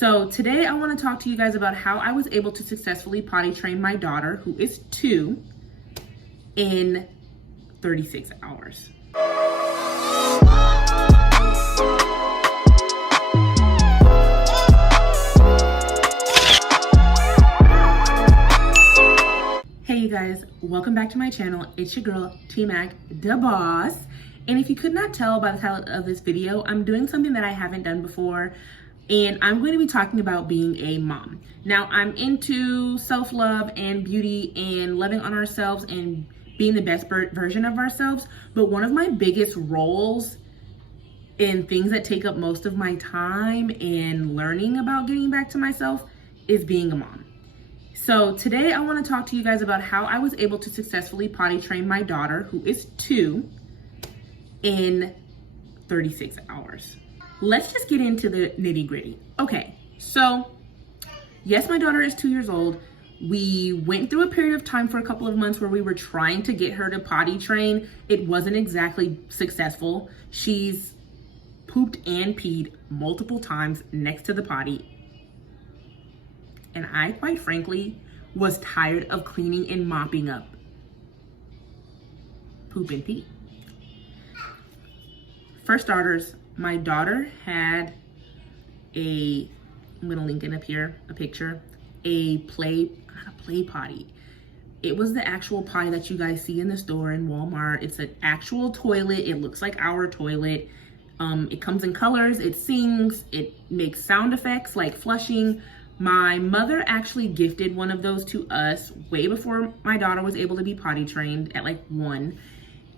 So today I want to talk to you guys about how I was able to successfully potty train my daughter, who is 2, in 36 hours. Hey you guys, welcome back to my channel. It's your girl, T-Mac, the boss. And if you could not tell by the title of this video, I'm doing something that I haven't done before. And I'm going to be talking about being a mom. Now, I'm into self-love and beauty and loving on ourselves and being the best version of ourselves. But one of my biggest roles and things that take up most of my time in learning about getting back to myself is being a mom. So today I want to talk to you guys about how I was able to successfully potty train my daughter, who is 2, in 36 hours. Let's just get into the nitty gritty. Okay, so yes, my daughter is 2 years old. We went through a period of time for a couple of months where we were trying to get her to potty train. It wasn't exactly successful. She's pooped and peed multiple times next to the potty. And I, quite frankly, was tired of cleaning and mopping up poop and pee. For starters, my daughter had I'm gonna link it up here, a picture, not a play potty. It was the actual potty that you guys see in the store in Walmart. It's an actual toilet. It looks like our toilet. It comes in colors, it sings, it makes sound effects like flushing. My mother actually gifted one of those to us way before my daughter was able to be potty trained at like 1.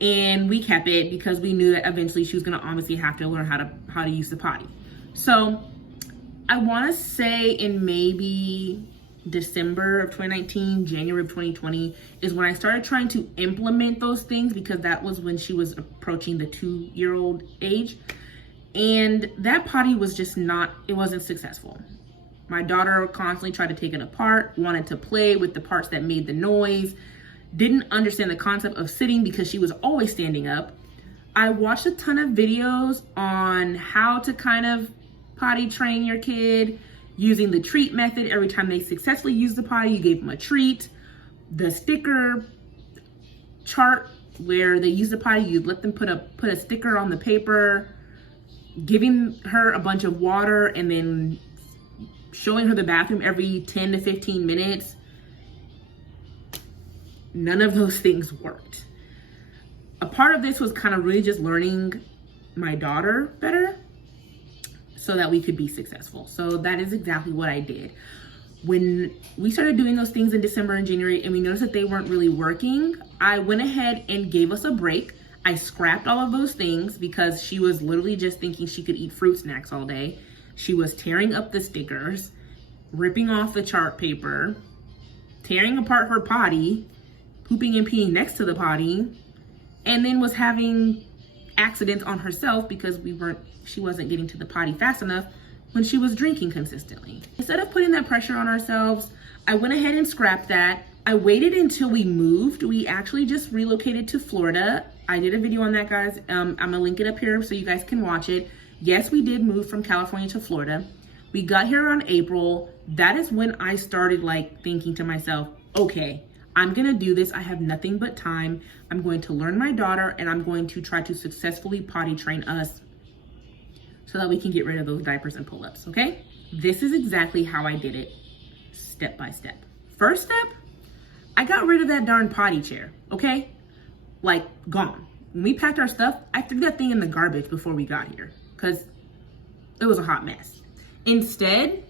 And we kept it because we knew that eventually she was gonna obviously have to learn how to use the potty. So I wanna say in maybe December of 2019, January of 2020 is when I started trying to implement those things, because that was when she was approaching the 2-year-old age. And that potty was just it wasn't successful. My daughter constantly tried to take it apart, wanted to play with the parts that made the noise, didn't understand the concept of sitting because she was always standing up. I watched a ton of videos on how to kind of potty train your kid using the treat method. Every time they successfully use the potty, you gave them a treat. The sticker chart where they use the potty, you let them put a sticker on the paper, giving her a bunch of water and then showing her the bathroom every 10 to 15 minutes. None of those things worked. A part of this was kind of really just learning my daughter better so that we could be successful. So that is exactly what I did. When we started doing those things in December and January and we noticed that they weren't really working, I went ahead and gave us a break. I scrapped all of those things because she was literally just thinking she could eat fruit snacks all day. She was tearing up the stickers, ripping off the chart paper, tearing apart her potty, pooping and peeing next to the potty, and then was having accidents on herself because she wasn't getting to the potty fast enough when she was drinking consistently. Instead of putting that pressure on ourselves, I went ahead and scrapped that. I waited until we moved. We actually just relocated to Florida. I did a video on that, guys. I'm gonna link it up here so you guys can watch it. Yes, we did move from California to Florida. We got here around April. That is when I started thinking to myself, okay, I'm gonna do this. I have nothing but time. I'm going to learn my daughter and I'm going to try to successfully potty train us so that we can get rid of those diapers and pull-ups, okay? This is exactly how I did it, step by step. First step, I got rid of that darn potty chair, okay? Gone. When we packed our stuff, I threw that thing in the garbage before we got here because it was a hot mess. Instead,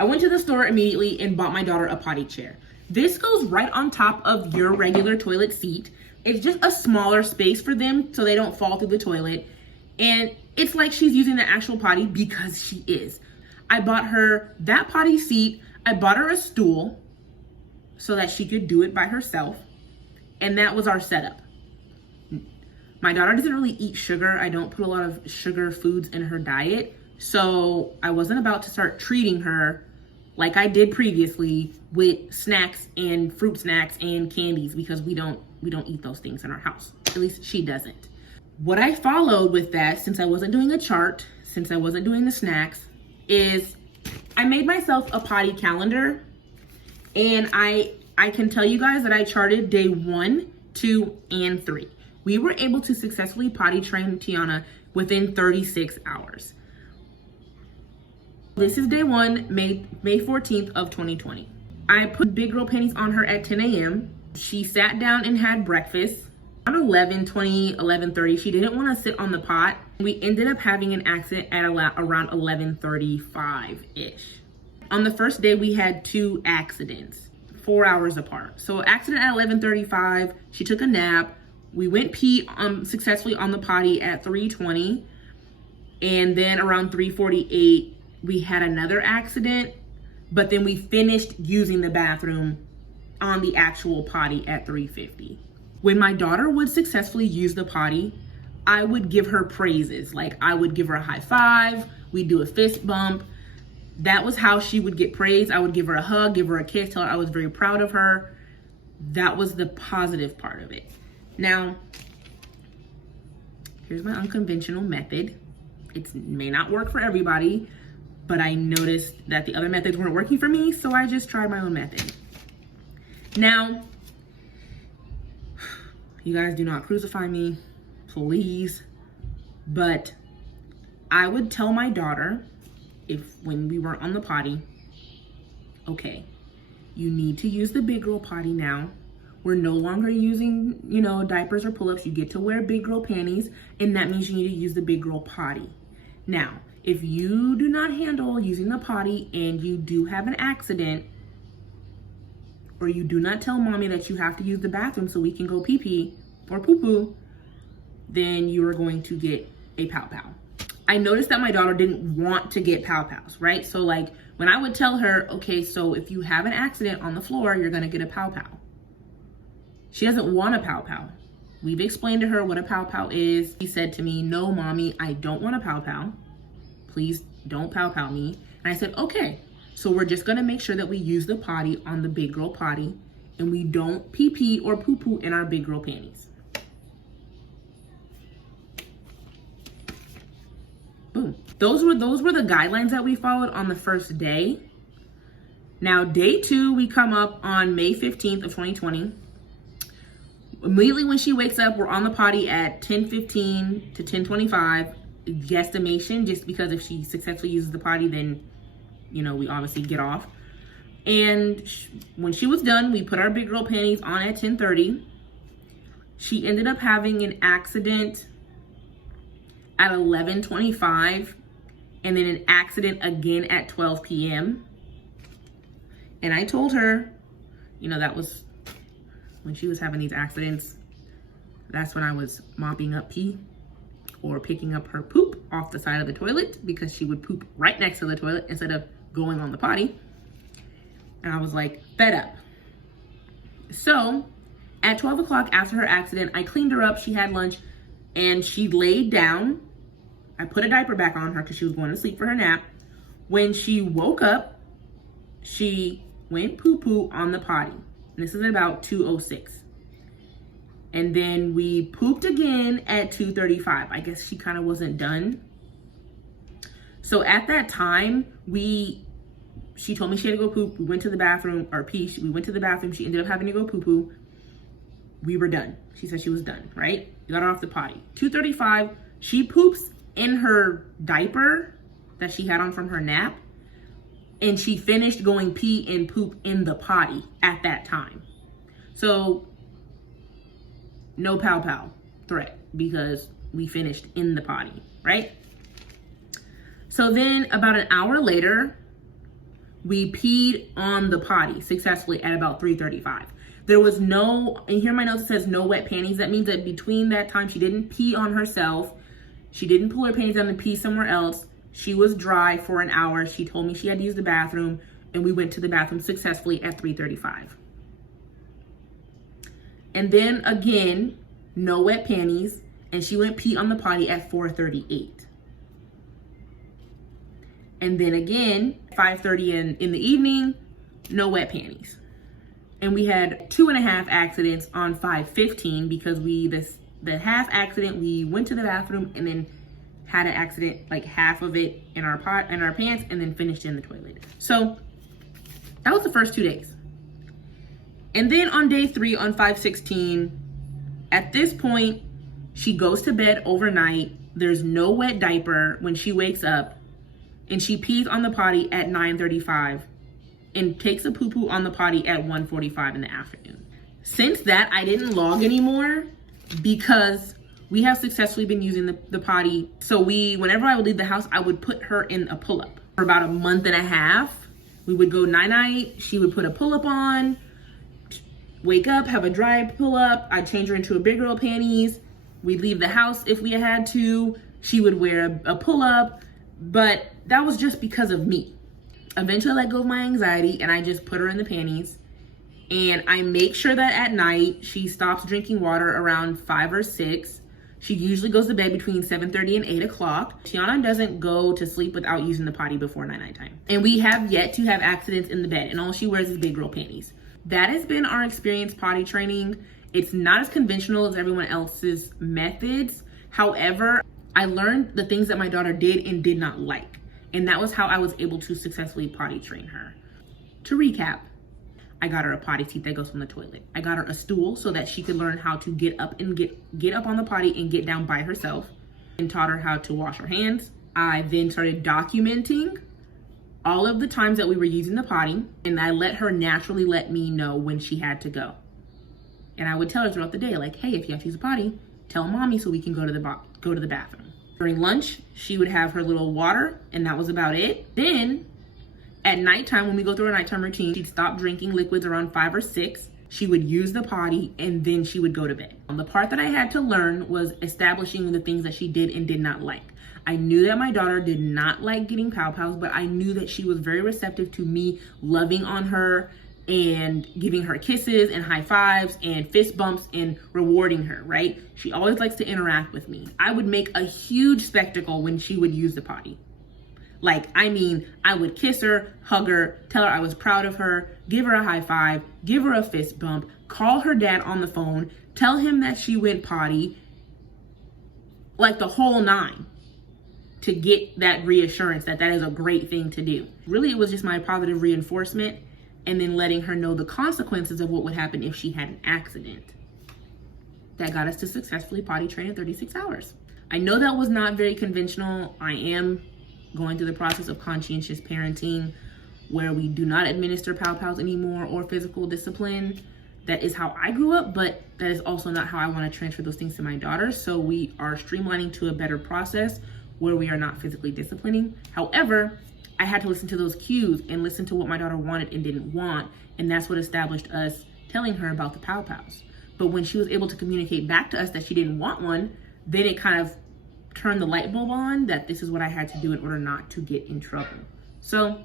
I went to the store immediately and bought my daughter a potty chair. This goes right on top of your regular toilet seat. It's just a smaller space for them so they don't fall through the toilet. And it's like she's using the actual potty because she is. I bought her that potty seat. I bought her a stool so that she could do it by herself. And that was our setup. My daughter doesn't really eat sugar. I don't put a lot of sugar foods in her diet. So I wasn't about to start treating her like I did previously with snacks and fruit snacks and candies because we don't eat those things in our house. At least she doesn't. What I followed with that, since I wasn't doing a chart, since I wasn't doing the snacks, is I made myself a potty calendar, and I can tell you guys that I charted day 1, 2, and 3. We were able to successfully potty train Tiana within 36 hours. This is day 1, May 14th of 2020. I put big girl panties on her at 10 a.m. She sat down and had breakfast. Around 11:30, she didn't want to sit on the pot. We ended up having an accident at around 11:35-ish. On the first day, we had 2 accidents, 4 hours apart. So accident at 11:35, she took a nap. We went pee successfully on the potty at 3:20. And then around 3:48, we had another accident, but then we finished using the bathroom on the actual potty at 3:50. When my daughter would successfully use the potty, I would give her praises. Like, I would give her a high five, we'd do a fist bump. That was how she would get praise. I would give her a hug, give her a kiss, tell her I was very proud of her. That was the positive part of it. Now, here's my unconventional method. It may not work for everybody, but I noticed that the other methods weren't working for me, so I just tried my own method. Now, you guys do not crucify me, please, but I would tell my daughter, when we were on the potty, okay, you need to use the big girl potty now. We're no longer using, diapers or pull-ups. You get to wear big girl panties, and that means you need to use the big girl potty. Now, if you do not handle using the potty and you do have an accident, or you do not tell mommy that you have to use the bathroom so we can go pee-pee or poo-poo, then you are going to get a pow-pow. I noticed that my daughter didn't want to get pow-pows, right? So like when I would tell her, okay, so if you have an accident on the floor, you're gonna get a pow-pow. She doesn't want a pow-pow. We've explained to her what a pow-pow is. She said to me, no, mommy, I don't want a pow-pow. Please don't pow-pow me. And I said, okay. So we're just gonna make sure that we use the potty on the big girl potty and we don't pee-pee or poo-poo in our big girl panties. Boom. Those were the guidelines that we followed on the first day. Now, day 2, we come up on May 15th of 2020. Immediately when she wakes up, we're on the potty at 10:15 to 10:25, guesstimation, just because if she successfully uses the potty, then we obviously get off. And when she was done, we put our big girl panties on at 10:30. She ended up having an accident at 11:25, and then an accident again at 12 p.m. And I told her, that was when she was having these accidents. That's when I was mopping up pee or picking up her poop off the side of the toilet, because she would poop right next to the toilet instead of going on the potty. And I was like, fed up. So at 12 o'clock after her accident, I cleaned her up. She had lunch and she laid down. I put a diaper back on her because she was going to sleep for her nap. When she woke up, she went poo-poo on the potty. And this is at about 2:06. And then we pooped again at 2:35. I guess she kind of wasn't done. So at that time, she told me she had to go poop. We went to the bathroom, or pee. We went to the bathroom. She ended up having to go poo-poo. We were done. She said she was done, right? We got her off the potty. 2:35, she poops in her diaper that she had on from her nap. And she finished going pee and poop in the potty at that time. So no pow-pow threat, because we finished in the potty, right? So then about an hour later, we peed on the potty successfully at about 3:35. There was no, and here in my notes it says no wet panties. That means that between that time, she didn't pee on herself. She didn't pull her panties down and pee somewhere else. She was dry for an hour. She told me she had to use the bathroom, and we went to the bathroom successfully at 3:35. And then again, no wet panties, and she went pee on the potty at 4:38. And then again, 5:30 in the evening, no wet panties. And we had 2.5 accidents on 5:15, because the half accident, we went to the bathroom, and then had an accident, like half of it in our pants, and then finished in the toilet. So that was the first 2 days. And then on day 3, on 5/16, at this point, she goes to bed overnight. There's no wet diaper when she wakes up, and she pees on the potty at 9:35 and takes a poo-poo on the potty at 1:45 in the afternoon. Since that, I didn't log anymore because we have successfully been using the potty. So whenever I would leave the house, I would put her in a pull-up. For about a month and a half, we would go night-night. She would put a pull-up on, wake up, have a dry pull-up. I'd change her into a big girl panties. We'd leave the house if we had to. She would wear a pull-up, but that was just because of me. Eventually I let go of my anxiety and I just put her in the panties. And I make sure that at night she stops drinking water around 5 or 6. She usually goes to bed between 7:30 and 8 o'clock. Tiana doesn't go to sleep without using the potty before nighttime. And we have yet to have accidents in the bed, and all she wears is big girl panties. That has been our experience potty training. It's not as conventional as everyone else's methods. However, I learned the things that my daughter did and did not like. And that was how I was able to successfully potty train her. To recap, I got her a potty seat that goes on the toilet. I got her a stool so that she could learn how to get up on the potty and get down by herself, and taught her how to wash her hands. I then started documenting all of the times that we were using the potty, and I let her naturally let me know when she had to go. And I would tell her throughout the day, like, hey, if you have to use a potty, tell mommy so we can go to the bathroom. During lunch, she would have her little water, and that was about it. Then at nighttime, when we go through our nighttime routine, she'd stop drinking liquids around 5 or 6. She would use the potty, and then she would go to bed. The part that I had to learn was establishing the things that she did and did not like. I knew that my daughter did not like getting pow-pows, but I knew that she was very receptive to me loving on her and giving her kisses and high fives and fist bumps and rewarding her, right? She always likes to interact with me. I would make a huge spectacle when she would use the potty. I would kiss her, hug her, tell her I was proud of her, give her a high five, give her a fist bump, call her dad on the phone, tell him that she went potty, like the whole 9, to get that reassurance that that is a great thing to do. Really, it was just my positive reinforcement, and then letting her know the consequences of what would happen if she had an accident. That got us to successfully potty train in 36 hours. I know that was not very conventional. I am going through the process of conscientious parenting, where we do not administer pow-pows anymore or physical discipline. That is how I grew up, but that is also not how I want to transfer those things to my daughter. So we are streamlining to a better process where we are not physically disciplining. However, I had to listen to those cues and listen to what my daughter wanted and didn't want. And that's what established us telling her about the pow-pows. But when she was able to communicate back to us that she didn't want one, then it kind of turned the light bulb on that this is what I had to do in order not to get in trouble. So,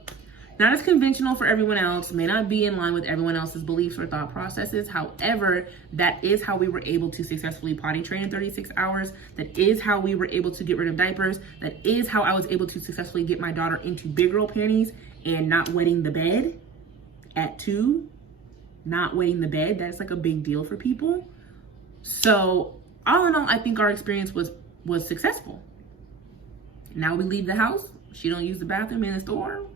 not as conventional for everyone else, may not be in line with everyone else's beliefs or thought processes. However, that is how we were able to successfully potty train in 36 hours. That is how we were able to get rid of diapers. That is how I was able to successfully get my daughter into big girl panties and not wetting the bed at 2. Not wetting the bed, that's like a big deal for people. So, all in all, I think our experience was successful. Now we leave the house. She don't use the bathroom in the store.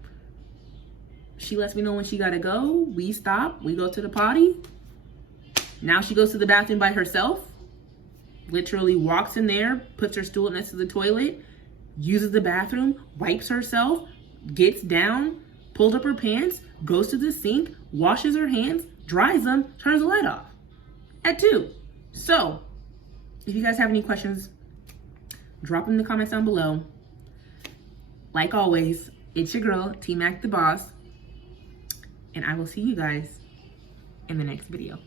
She lets me know when she gotta go. We stop. We go to the potty. Now she goes to the bathroom by herself. Literally walks in there, puts her stool next to the toilet, uses the bathroom, wipes herself, gets down, pulls up her pants, goes to the sink, washes her hands, dries them, turns the light off at 2. So, if you guys have any questions, drop them in the comments down below. Like always, it's your girl, T-Mac the Boss, and I will see you guys in the next video.